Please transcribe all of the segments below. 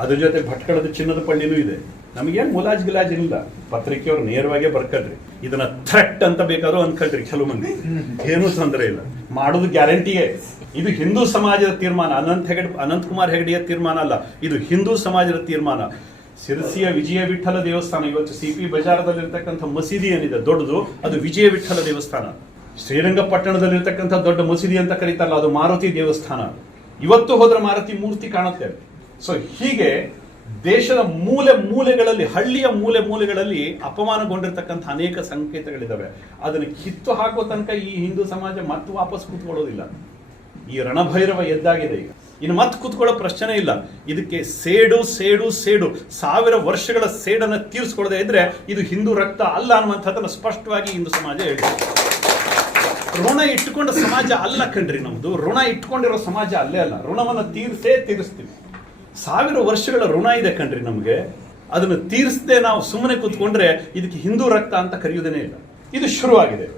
ಅದ್ರ ಜೊತೆ ಭಟ್ಕಳದ ಚಿನ್ನದ ಪಳ್ಳಿನೂ ಇದೆ. ನಮಗೇನು ಮುಲಾಜ್ ಗಿಲಾಜ್ ಇಲ್ಲ, ಪತ್ರಿಕೆಯವ್ರು ನೇರವಾಗೇ ಬರ್ಕಳ್ರಿ. ಇದನ್ನ ಥ್ರೆಟ್ ಅಂತ ಬೇಕಾದ್ರೂ ಅನ್ಕೊಳ್ರಿ ಕೆಲವು ಮಂದಿ, ಏನೂ ತೊಂದರೆ ಇಲ್ಲ, ಮಾಡೋದು ಗ್ಯಾರಂಟಿಯೇ. ಇದು ಹಿಂದೂ ಸಮಾಜದ ತೀರ್ಮಾನ, ಅನಂತಕುಮಾರ್ ಹೆಗಡೆಯ ತೀರ್ಮಾನ ಅಲ್ಲ, ಇದು ಹಿಂದೂ ಸಮಾಜದ ತೀರ್ಮಾನ. ಸಿರಸಿಯ ವಿಜಯ ವಿಠಲ ದೇವಸ್ಥಾನ, ಇವತ್ತು CP ಬಜಾರದಲ್ಲಿರ್ತಕ್ಕಂಥ ಮಸೀದಿ ಏನಿದೆ ದೊಡ್ಡದು, ಅದು ವಿಜಯ ವಿಠಲ ದೇವಸ್ಥಾನ. ಶ್ರೀರಂಗಪಟ್ಟಣದಲ್ಲಿರ್ತಕ್ಕಂಥ ದೊಡ್ಡ ಮಸೀದಿ ಅಂತ ಕರೀತಾರಲ್ಲ, ಅದು ಮಾರುತಿ ದೇವಸ್ಥಾನ. ಇವತ್ತು ಹೋದ್ರೆ ಮಾರುತಿ ಮೂರ್ತಿ ಕಾಣುತ್ತೆ. ಸೊ ಹೀಗೆ ದೇಶದ ಮೂಲೆ ಮೂಲೆಗಳಲ್ಲಿ, ಹಳ್ಳಿಯ ಮೂಲೆ ಮೂಲೆಗಳಲ್ಲಿ ಅಪಮಾನಗೊಂಡಿರ್ತಕ್ಕಂಥ ಅನೇಕ ಸಂಕೇತಗಳಿದಾವೆ. ಅದನ್ನು ಕಿತ್ತು ಹಾಕುವ ತನಕ ಈ ಹಿಂದೂ ಸಮಾಜ ಮತ್ತೆ ವಾಪಸ್ ಕೂತ್ಕೊಳ್ಳೋದಿಲ್ಲ. ಈ ರಣಭೈರವ ಎದ್ದಾಗಿದೆ ಈಗ, ಇನ್ನು ಮತ್ತೆ ಕೂತ್ಕೊಳ್ಳೋ ಪ್ರಶ್ನೆ ಇಲ್ಲ. ಇದಕ್ಕೆ ಸೇಡು ಸೇಡು ಸೇಡು, 1000 ವರ್ಷಗಳ ಸೇಡನ್ನು ತೀರಿಸ್ಕೊಳ್ಳದೆ ಇದ್ರೆ ಇದು ಹಿಂದೂ ರಕ್ತ ಅಲ್ಲ ಅನ್ನುವಂಥದ್ದನ್ನು ಸ್ಪಷ್ಟವಾಗಿ ಹಿಂದೂ ಸಮಾಜ ಹೇಳಿದೆ. ಋಣ ಇಟ್ಟುಕೊಂಡ ಸಮಾಜ ಅಲ್ಲ ಕಣ್ರಿ ನಮ್ದು, ಋಣ ಇಟ್ಕೊಂಡಿರೋ ಸಮಾಜ ಅಲ್ಲೇ ಅಲ್ಲ, ಋಣವನ್ನು ತೀರಿಸ್ತೀವಿ. 1000 ವರ್ಷಗಳ ಋಣ ಇದೆ ಕಣ್ರಿ ನಮ್ಗೆ, ಅದನ್ನು ತೀರಿಸದೆ ನಾವು ಸುಮ್ಮನೆ ಕೂತ್ಕೊಂಡ್ರೆ ಇದಕ್ಕೆ ಹಿಂದೂ ರಕ್ತ ಅಂತ ಕರೆಯುವುದೇನೇ ಇಲ್ಲ. ಇದು ಶುರುವಾಗಿದೆ,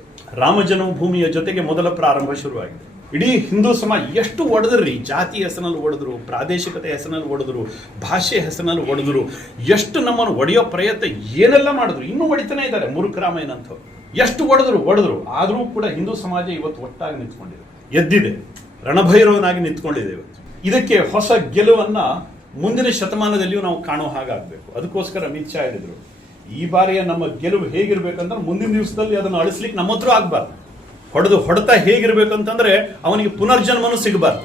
ರಾಮ ಜನ್ಮಭೂಮಿಯ ಜೊತೆಗೆ ಮೊದಲ ಪ್ರಾರಂಭ ಶುರುವಾಗಿದೆ. ಇಡೀ ಹಿಂದೂ ಸಮಾಜ ಎಷ್ಟು ಒಡೆದ್ರಿ, ಜಾತಿ ಹೆಸರಿನಲ್ಲಿ ಒಡೆದ್ರು, ಪ್ರಾದೇಶಿಕತೆ ಹೆಸರಿನಲ್ಲಿ ಒಡೆದ್ರು, ಭಾಷೆ ಹೆಸರಿನಲ್ಲಿ ಒಡೆದ್ರು, ಎಷ್ಟು ನಮ್ಮನ್ನು ಒಡೆಯೋ ಪ್ರಯತ್ನ ಏನೆಲ್ಲ ಮಾಡಿದ್ರು, ಇನ್ನೂ ಹೊಡಿತಾನೆ ಇದ್ದಾರೆ ಮುರುಕರಾಮಯ್ಯನ ಅಂತವ್ರು. ಎಷ್ಟು ಒಡೆದ್ರು, ಆದರೂ ಕೂಡ ಹಿಂದೂ ಸಮಾಜ ಇವತ್ತು ಒಟ್ಟಾಗಿ ನಿಂತ್ಕೊಂಡಿದೆ, ಎದ್ದಿದೆ, ರಣಭೈರವನಾಗಿ ನಿಂತ್ಕೊಂಡಿದೆ ಇವತ್ತು. ಇದಕ್ಕೆ ಹೊಸ ಗೆಲುವನ್ನ ಮುಂದಿನ ಶತಮಾನದಲ್ಲಿಯೂ ನಾವು ಕಾಣೋ ಹಾಗಾಗಬೇಕು. ಅದಕ್ಕೋಸ್ಕರ ಅಮಿತ್ ಶಾ ಹೇಳಿದ್ರು, ಈ ಬಾರಿಯ ನಮ್ಮ ಗೆಲುವು ಹೇಗಿರ್ಬೇಕಂದ್ರೆ ಮುಂದಿನ ದಿವಸದಲ್ಲಿ ಅದನ್ನು ಅಳಿಸ್ಲಿಕ್ಕೆ ನಮ್ಮ ಹತ್ರ ಆಗ್ಬಾರ್ದು. ಹೊಡೆತ ಹೇಗಿರ್ಬೇಕಂತಂದ್ರೆ ಅವನಿಗೆ ಪುನರ್ಜನ್ಮನೂ ಸಿಗಬಾರ್ದು.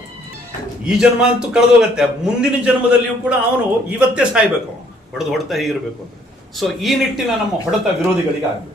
ಈ ಜನ್ಮ ಅಂತೂ ಕಳೆದೋಗತ್ತೆ, ಮುಂದಿನ ಜನ್ಮದಲ್ಲಿಯೂ ಕೂಡ ಅವನು ಇವತ್ತೇ ಸಾಯ್ಬೇಕು. ಹೊಡೆತ ಹೇಗಿರ್ಬೇಕು ಅಂದ್ರೆ. ಸೊ ಈ ನಿಟ್ಟಿನ ನಮ್ಮ ಹೊಡೆತ ವಿರೋಧಿಗಳಿಗೆ ಆಗ್ಬೇಕು.